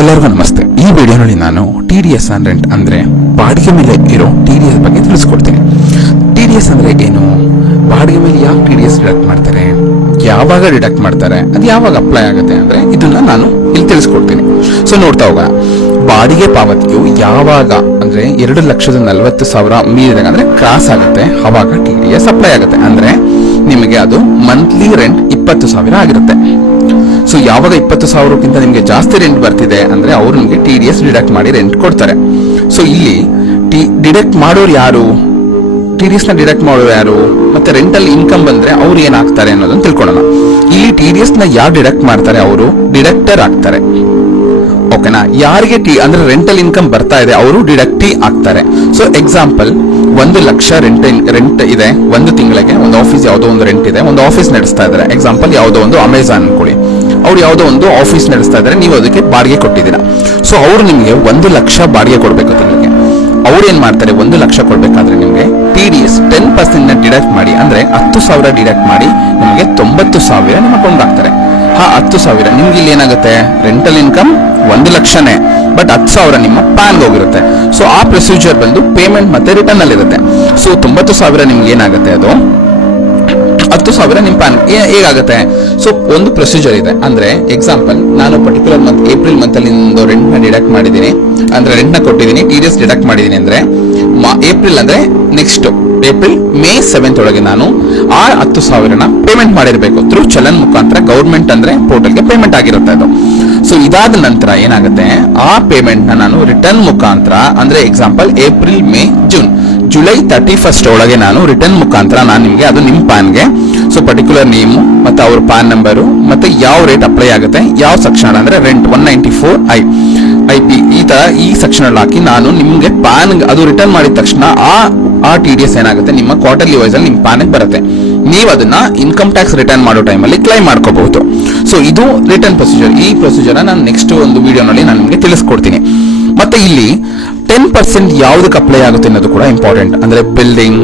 ಎಲ್ಲರಿಗೂ ನಮಸ್ತೆ. ಈ ವಿಡಿಯೋನಲ್ಲಿ ನಾನು TDS ಆನ್ ರೆಂಟ್ ಅಂದ್ರೆ ಬಾಡಿಗೆ ಮೇಲೆ ಇರೋ TDS ಬಗ್ಗೆ ತಿಳಿಸ್ಕೊಡ್ತೀನಿ. TDS ಅಂದ್ರೆ ಏನು, ಬಾಡಿಗೆ ಮೇಲೆ ಯಾವ TDS ಡಿಡಕ್ಟ್ ಮಾಡ್ತಾರೆ, ಯಾವಾಗ ಡಿಡಕ್ಟ್ ಮಾಡ್ತಾರೆ, ಅದು ಯಾವಾಗ ಅಪ್ಲೈ ಆಗುತ್ತೆ ಅಂದ್ರೆ ಇದನ್ನ ನಾನು ಇಲ್ಲಿ ತಿಳಿಸ್ಕೊಡ್ತೀನಿ. ಸೊ ನೋಡ್ತಾ ಹೋಗೋಣ. ಬಾಡಿಗೆ ಪಾವತಿಯು ಯಾವಾಗ ಅಂದ್ರೆ 2,40,000 ಮೀರಿದಾಗ ಅಂದ್ರೆ ಕ್ರಾಸ್ ಆಗುತ್ತೆ, ಅವಾಗ TDS ಅಪ್ಲೈ ಆಗುತ್ತೆ. ಅಂದ್ರೆ ನಿಮಗೆ ಅದು ಮಂತ್ಲಿ ರೆಂಟ್ 20,000 ಆಗಿರುತ್ತೆ. ಸೊ ಯಾವಾಗ 20,000ಕ್ಕಿಂತ ನಿಮಗೆ ಜಾಸ್ತಿ ರೆಂಟ್ ಬರ್ತಿದೆ ಅಂದ್ರೆ ಅವರು ನಿಮಗೆ TDS ಡಿಡಕ್ಟ್ ಮಾಡಿ ರೆಂಟ್ ಕೊಡ್ತಾರೆ. ಸೊ ಇಲ್ಲಿ ಡಿಡಕ್ಟ್ ಮಾಡೋರು ಯಾರು, TDS ನ ಡಿಡಕ್ಟ್ ಮಾಡೋರು ಯಾರು, ಮತ್ತೆ ರೆಂಟಲ್ ಇನ್ಕಮ್ ಬಂದ್ರೆ ಅವ್ರು ಏನಾಗ್ತಾರೆ ಅನ್ನೋದನ್ನ ತಿಳ್ಕೊಳ್ಳೋಣ. ಇಲ್ಲಿ TDS ನ ಯಾರು ಡಿಡಕ್ಟ್ ಮಾಡ್ತಾರೆ, ಅವರು ಡಿಡಕ್ಟರ್ ಆಗ್ತಾರೆ. ಓಕೆನಾ. ಯಾರಿಗೆ ಅಂದ್ರೆ ರೆಂಟಲ್ ಇನ್ಕಮ್ ಬರ್ತಾ ಇದೆ ಅವರು ಡಿಡಕ್ಟಿ ಆಗ್ತಾರೆ. ಸೊ ಎಕ್ಸಾಂಪಲ್ 1,00,000 ರೆಂಟ್ ಇದೆ ಒಂದು ತಿಂಗಳಿಗೆ. ಒಂದು ಆಫೀಸ್ ಯಾವುದೋ ಒಂದು ರೆಂಟ್ ಇದೆ, ಒಂದು ಆಫೀಸ್ ನಡೆಸ್ತಾ ಇದ್ದಾರೆ. ಎಕ್ಸಾಂಪಲ್ ಯಾವುದೋ ಒಂದು ಅಮೆಜಾನ್ ಅನ್ಕೊಳ್ಳಿ, ಅವ್ರು ಯಾವುದೋ ಒಂದು ಆಫೀಸ್ ನಡೆಸ್ತಾ ಇದ್ದಾರೆ, ನೀವು ಅದಕ್ಕೆ ಬಾಡಿಗೆ ಕೊಟ್ಟಿದ್ದೀರಾ. ಸೊ ಅವ್ರು ನಿಮಗೆ 1,00,000 ಬಾಡಿಗೆ ಕೊಡಬೇಕು ತಿಂಗಳಿಗೆ. ಅವ್ರು ಏನ್ ಮಾಡ್ತಾರೆ, 1,00,000 ಕೊಡ್ಬೇಕಾದ್ರೆ ನಿಮಗೆ TDS 10% ಡಿಡಕ್ಟ್ ಮಾಡಿ ಅಂದ್ರೆ 10,000 ಡಿಡಕ್ಟ್ ಮಾಡಿ ನಿಮಗೆ 90,000 ನಿಮ್ಮ ಅಕೌಂಟ್ ಹಾಕ್ತಾರೆ. 10,000 ನಿಮ್ಗೆ ಇಲ್ಲಿ ಏನಾಗುತ್ತೆ, ರೆಂಟಲ್ ಇನ್ಕಮ್ 1,00,000ನೇ, ಬಟ್ 10,000 ನಿಮ್ಮ ಪ್ಯಾನ್ ಹೋಗಿರುತ್ತೆ. ಸೊ ಆ ಪ್ರೊಸೀಜರ್ ಬಂದು ಪೇಮೆಂಟ್ ಮತ್ತೆ ರಿಟರ್ನ್ ಅಲ್ಲಿ ಇರುತ್ತೆ. ಸೊ 90,000 ನಿಮ್ಗೆ ಏನಾಗುತ್ತೆ, ಅದು 10,000 ನಿಮ್ಮ ಪ್ಯಾನ್ ಹೇಗಾಗುತ್ತೆ. ಸೊ ಒಂದು ಪ್ರೊಸೀಜರ್ ಇದೆ. ಅಂದ್ರೆ ಎಕ್ಸಾಂಪಲ್ ನಾನು ಪರ್ಟಿಕ್ಯುಲರ್ ಮಂತ್ ಏಪ್ರಿಲ್ ಮಂತ್ ಅಲ್ಲಿ ರೆಂಟ್ ನ ಡಿಡಕ್ಟ್ ಮಾಡಿದೀನಿ, ಅಂದ್ರೆ ರೆಂಟ್ ನ ಕೊಟ್ಟಿದ್ದೀನಿ, TDS ಡಿಡಕ್ಟ್ ಮಾಡಿದೀನಿ ಅಂದ್ರೆ ಏಪ್ರಿಲ್ ಅಂದ್ರೆ ನೆಕ್ಸ್ಟ್ ಏಪ್ರಿಲ್ ಮೇ 7th ಒಳಗೆ ನಾನು ಆ 10,000 ಪೇಮೆಂಟ್ ಮಾಡಿರ್ಬೇಕು ಥ್ರೂ ಚಲನ್ ಮುಖಾಂತರ. ಗೌರ್ಮೆಂಟ್ ಅಂದ್ರೆ ಪೋರ್ಟಲ್ಗೆ ಪೇಮೆಂಟ್ ಆಗಿರುತ್ತೆ ಅದು. ಸೊ ಇದಾದ ನಂತರ ಏನಾಗುತ್ತೆ, ಆ ಪೇಮೆಂಟ್ ನ ನಾನು ರಿಟರ್ನ್ ಮುಖಾಂತರ ಅಂದ್ರೆ example April May June July 31st ಒಳಗೆ ನಾನು ರಿಟರ್ನ್ ಮುಖಾಂತರ ನಾನು ನಿಮಗೆ ಅದು ನಿಮ್ಮ ಪ್ಯಾನ್ಗೆ, ಸೊ ಪರ್ಟಿಕ್ಯುಲರ್ ನೇಮು ಮತ್ತೆ ಅವ್ರ ಪ್ಯಾನ್ ನಂಬರು ಮತ್ತೆ ಯಾವ ರೇಟ್ ಅಪ್ಲೈ ಆಗುತ್ತೆ, ಯಾವ ಸೆಕ್ಷನ್ ಅಂದ್ರೆ ರೆಂಟ್ 194 IP ಈ ಸೆಕ್ಷನ್ ಅಲ್ಲಿ ಹಾಕಿ ನಾನು ನಿಮ್ಗೆ ಪ್ಯಾನ್ ಅದು ರಿಟರ್ನ್ ಮಾಡಿದ ತಕ್ಷಣ ಆ TDS ಏನಾಗುತ್ತೆ ನಿಮ್ಮ ಕ್ವಾರ್ಟರ್ಲಿ ವೈಸ್ ಅಲ್ಲಿ ನಿಮ್ಮ ಪ್ಯಾನ್ ಬರುತ್ತೆ. ನೀವು ಅದನ್ನ ಇನ್ಕಮ್ ಟ್ಯಾಕ್ಸ್ ರಿಟರ್ನ್ ಮಾಡೋ ಟೈಮಲ್ಲಿ ಕ್ಲೈಮ್ ಮಾಡ್ಕೋಬಹುದು. ಸೊ ಇದು ರಿಟರ್ನ್ ಪ್ರೊಸೀಜರ್. ಈ ಪ್ರೊಸೀಜರ್ ನಾನು ನೆಕ್ಸ್ಟ್ ಒಂದು ವಿಡಿಯೋನಲ್ಲಿ ನಾನು ನಿಮಗೆ ತಿಳಿಸ್ಕೊಡ್ತೀನಿ. ಮತ್ತೆ ಇಲ್ಲಿ 10% ಯಾವ್ದಕ್ಕೆ ಅಪ್ಲೈ ಆಗುತ್ತೆ ಅನ್ನೋದು ಕೂಡ ಇಂಪಾರ್ಟೆಂಟ್. ಅಂದ್ರೆ ಬಿಲ್ಡಿಂಗ್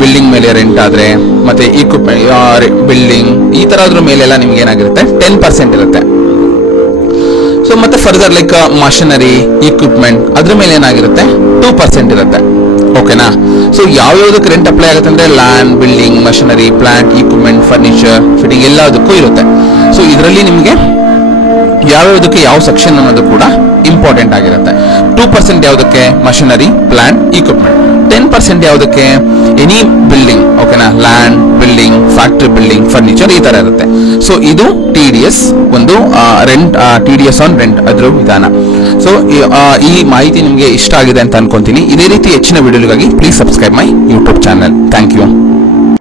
ಬಿಲ್ಡಿಂಗ್ ಮೇಲೆ ರೆಂಟ್ ಆದ್ರೆ ಮತ್ತೆ ಇಕ್ವಿಪ್ಮೆಂಟ್ ಬಿಲ್ಡಿಂಗ್ ಈ ತರದ್ರ ಮೇಲೆಲ್ಲ ನಿಮ್ಗೆ ಏನಾಗಿರುತ್ತೆ 10% ಇರುತ್ತೆ. ಸೊ ಮತ್ತೆ ಫರ್ದರ್ ಲೈಕ್ ಮಷಿನರಿ ಇಕ್ವಿಪ್ಮೆಂಟ್ ಅದ್ರ ಮೇಲೆ ಏನಾಗಿರುತ್ತೆ 2% ಇರುತ್ತೆ. ಓಕೆನಾ. ಸೊ ಯಾವ್ಯಾವ್ದಕ್ಕೆ ರೆಂಟ್ ಅಪ್ಲೈ ಆಗುತ್ತೆ ಅಂದ್ರೆ land, building, machinery, plant, equipment, furniture, fitting ಎಲ್ಲದಕ್ಕೂ ಇರುತ್ತೆ. ಸೊ ಇದರಲ್ಲಿ ನಿಮಗೆ ಯಾವ್ಯಾವ್ದಕ್ಕೆ ಯಾವ ಸೆಕ್ಷನ್ ಅನ್ನೋದು ಕೂಡ ಇಂಪಾರ್ಟೆಂಟ್ ಆಗಿರುತ್ತೆ. 2% ಯಾವ್ದಕ್ಕೆ ಮಷಿನರಿ, ಪ್ಲಾಂಟ್, ಇಕ್ವಿಪ್ಮೆಂಟ್. 10% ಯಾವ್ದಕ್ಕೆ ಎನಿ ಬಿಲ್ಡಿಂಗ್. ಓಕೆನಾ. Land, building, factory building, furniture ಈ ತರ ಇರುತ್ತೆ. ಸೊ ಇದು TDS ಒಂದು ರೆಂಟ್, TDS ಆನ್ ರೆಂಟ್ ಅದ್ರ ವಿಧಾನ. ಸೊ ಈ ಮಾಹಿತಿ ನಿಮಗೆ ಇಷ್ಟ ಆಗಿದೆ ಅಂತ ಅನ್ಕೊಂತೀನಿ. ಇದೇ ರೀತಿ ಹೆಚ್ಚಿನ ವಿಡಿಯೋಗಾಗಿ please subscribe my YouTube channel. Thank you.